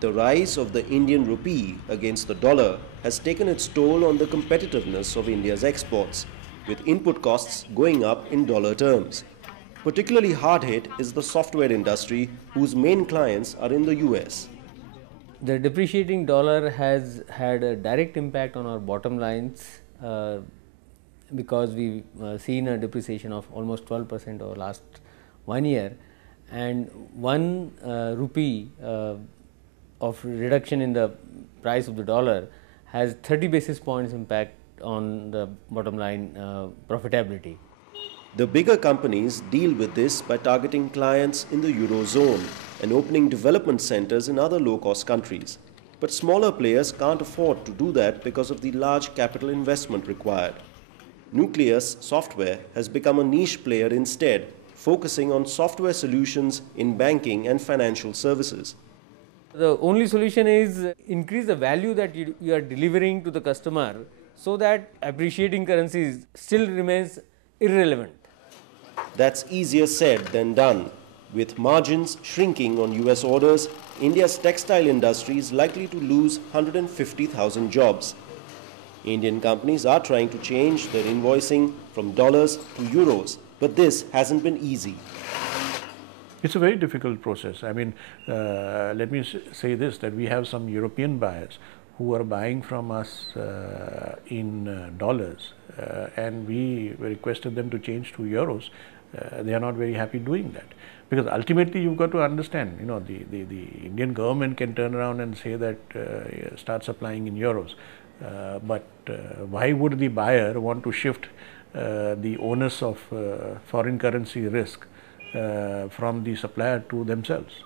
The rise of the Indian rupee against the dollar has taken its toll on the competitiveness of India's exports, with input costs going up in dollar terms. Particularly hard hit is the software industry, whose main clients are in the US. The depreciating dollar has had a direct impact on our bottom lines because we've seen a depreciation of almost 12% over last 1 year, and 1 rupee of reduction in the price of the dollar has 30 basis points impact on the bottom line profitability. The bigger companies deal with this by targeting clients in the Eurozone and opening development centers in other low-cost countries. But smaller players can't afford to do that because of the large capital investment required. Nucleus Software has become a niche player instead, focusing on software solutions in banking and financial services. The only solution is increase the value that you are delivering to the customer so that appreciating currencies still remains irrelevant. That's easier said than done. With margins shrinking on US orders, India's textile industry is likely to lose 150,000 jobs. Indian companies are trying to change their invoicing from dollars to euros, but this hasn't been easy. It's a very difficult process. I mean, let me say this, that we have some European buyers who are buying from us in dollars, and we requested them to change to euros. They are not very happy doing that, because ultimately you've got to understand, you know, the Indian government can turn around and say that start supplying in euros, but why would the buyer want to shift the onus of foreign currency risk from the supplier to themselves?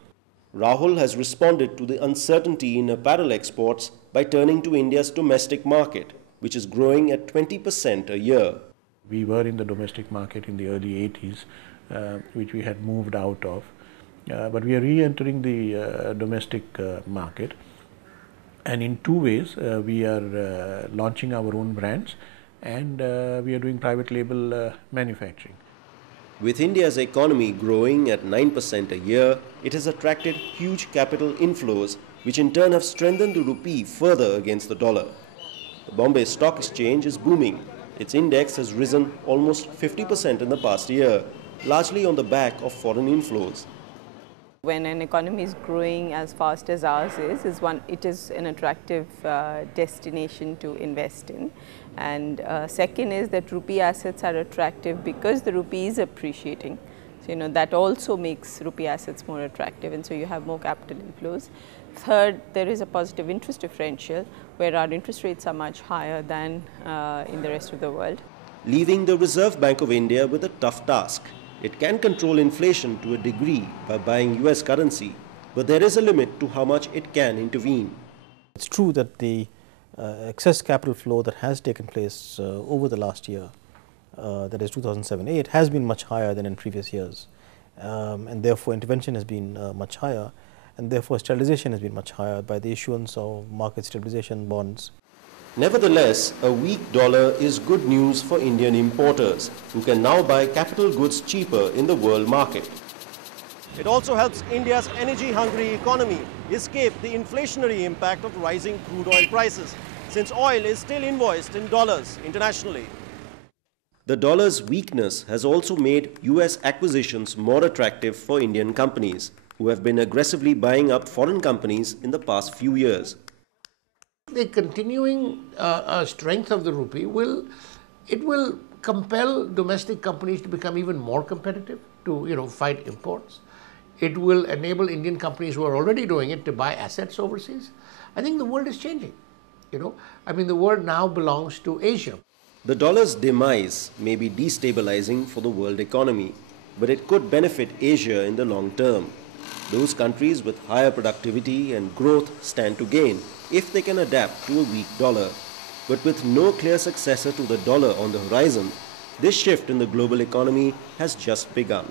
Rahul has responded to the uncertainty in apparel exports by turning to India's domestic market, which is growing at 20% a year. We were in the domestic market in the early 80s, which we had moved out of, but we are re-entering the domestic market, and in 2 ways. We are launching our own brands, and we are doing private label manufacturing. With India's economy growing at 9% a year, it has attracted huge capital inflows, which in turn have strengthened the rupee further against the dollar. The Bombay Stock Exchange is booming. Its index has risen almost 50% in the past year, largely on the back of foreign inflows. When an economy is growing as fast as ours it is an attractive destination to invest in. And second is that rupee assets are attractive because the rupee is appreciating. So, you know, that also makes rupee assets more attractive, and so you have more capital inflows. Third, there is a positive interest differential where our interest rates are much higher than in the rest of the world. Leaving the Reserve Bank of India with a tough task. It can control inflation to a degree by buying US currency, but there is a limit to how much it can intervene. It's true that the excess capital flow that has taken place over the last year, that is 2007-8, has been much higher than in previous years, and therefore intervention has been much higher, and therefore stabilization has been much higher by the issuance of market stabilization bonds. Nevertheless, a weak dollar is good news for Indian importers, who can now buy capital goods cheaper in the world market. It also helps India's energy-hungry economy escape the inflationary impact of rising crude oil prices, since oil is still invoiced in dollars internationally. The dollar's weakness has also made US acquisitions more attractive for Indian companies, who have been aggressively buying up foreign companies in the past few years. The continuing strength of the rupee will compel domestic companies to become even more competitive, to fight imports. It will enable Indian companies who are already doing it to buy assets overseas. I think the world is changing. I mean, the world now belongs to Asia. The dollar's demise may be destabilizing for the world economy, but it could benefit Asia in the long term. Those countries with higher productivity and growth stand to gain if they can adapt to a weak dollar. But with no clear successor to the dollar on the horizon, this shift in the global economy has just begun.